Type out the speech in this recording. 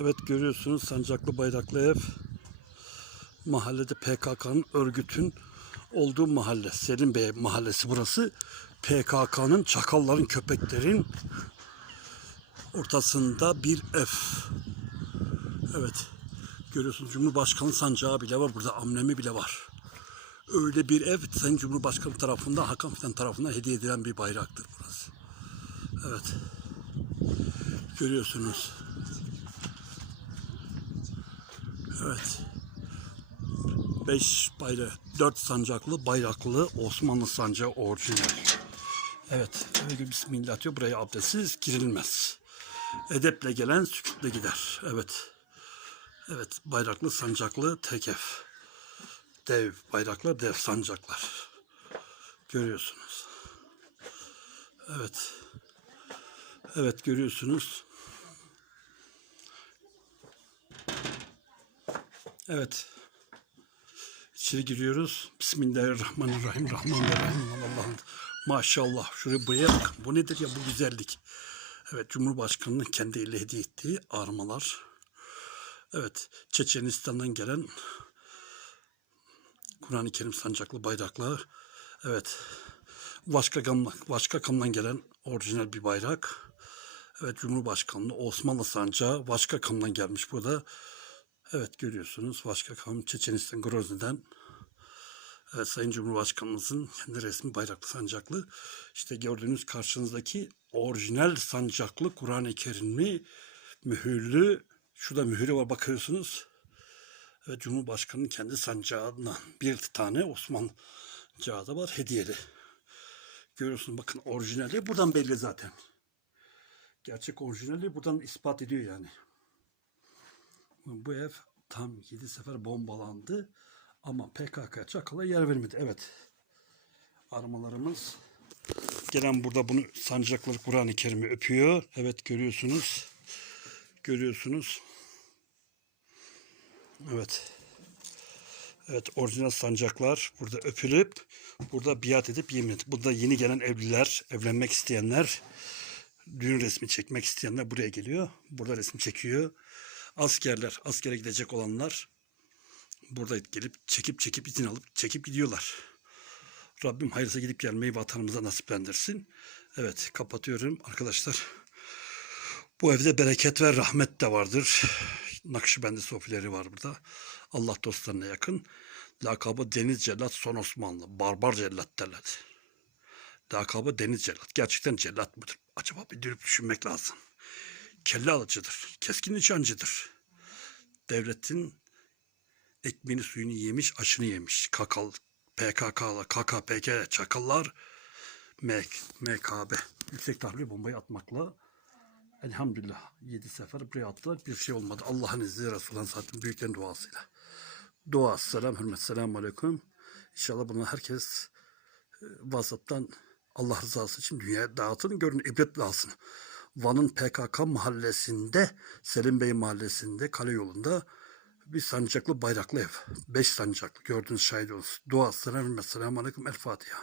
Evet görüyorsunuz sancaklı bayraklı ev. Mahallede PKK'nın örgütün olduğu mahalle. Selim Bey mahallesi burası. PKK'nın çakalların köpeklerin ortasında bir ev. Evet. Görüyorsunuz Cumhurbaşkanı sancağı bile var. Burada amblemi bile var. Öyle bir ev Sayın Cumhurbaşkanı tarafından, Hakan Fidan tarafından hediye edilen bir bayraktır burası. Evet. Görüyorsunuz. Evet. 5 bayrak, 4 sancaklı bayraklı Osmanlı sancağı orijinal. Evet. Eve bismillah diyor. Buraya abdestsiz girilmez. Edeple gelen sükutle gider. Evet. Evet. Bayraklı sancaklı tekef. Dev bayraklar, dev sancaklar. Görüyorsunuz. Evet. Evet görüyorsunuz. Evet. İçeri giriyoruz. Bismillahirrahmanirrahim. Rahman ve Rahim. Allah'ım. Maşallah. Şuraya buraya bakın. Bu nedir ya bu güzellik. Evet Cumhurbaşkanı'nın kendi elle hediye ettiği armalar. Evet Çeçenistan'dan gelen Kur'an-ı Kerim sancaklı bayraklar. Evet. Başkakam'dan, Başkakam'dan gelen orijinal bir bayrak. Evet Cumhurbaşkanlığı Osmanlı sancağı Başkakam'dan gelmiş burada. Evet görüyorsunuz Başkakam Çeçenistan Grozny'den. Evet Sayın Cumhurbaşkanımızın kendi resmi bayraklı sancaklı. İşte gördüğünüz karşınızdaki orijinal sancaklı Kur'an-ı Kerim'i mühürlü. Şurada mühürü var bakıyorsunuz. Evet Cumhurbaşkanı'nın kendi sancağından bir tane Osmanlı sancağığı da var hediyeli. Görüyorsunuz bakın orijinali buradan belli zaten. Gerçek orijinali buradan ispat ediyor yani. Bu ev tam 7 sefer bombalandı ama PKK çakala yer vermedi. Evet. Aramalarımız gelen burada bunu sancakları Kur'an-ı Kerim'i öpüyor. Evet görüyorsunuz. Görüyorsunuz. Evet. Evet orijinal sancaklar burada öpülüp burada biat edip yemin edip burada yeni gelen evliler, evlenmek isteyenler, düğün resmi çekmek isteyenler buraya geliyor. Burada resim çekiyor. Askerler, askere gidecek olanlar burada gelip çekip çekip izin alıp çekip gidiyorlar. Rabbim hayırlısı gidip gelmeyi vatanımıza nasiplendirsin. Evet kapatıyorum arkadaşlar. Bu evde bereket ve rahmet de vardır. Nakşibendi sofileri var burada. Allah dostlarına yakın. Lakabı Deniz Cellat Son Osmanlı. Barbar cellat derler. Lakabı Deniz Cellat. Gerçekten cellat mıdır? Acaba bir dürüp düşünmek lazım. Kelle alıcıdır. Keskin nişancıdır. Devletin ekmeğini suyunu yemiş, aşını yemiş. Kakal, PKK'la, KKPK, çakallar, MK, MKB. Yüksek tahliye bombayı atmakla Elhamdülillah 7 sefer buraya attılar. Bir şey olmadı. Allah'ın izniyle Resulullah'ın zaten büyüklerin duasıyla. Dua, selam, hürmet, selamun aleyküm. İnşallah bunu herkes e, WhatsApp'tan Allah rızası için dünyaya dağıtın, görün, ibret alsın. Van'ın PKK mahallesinde, Selim Bey mahallesinde, kale yolunda bir sancaklı bayraklı ev. Beş sancaklı gördüğünüz şahit olsun. Dua, selam, hürmet, El Fatiha.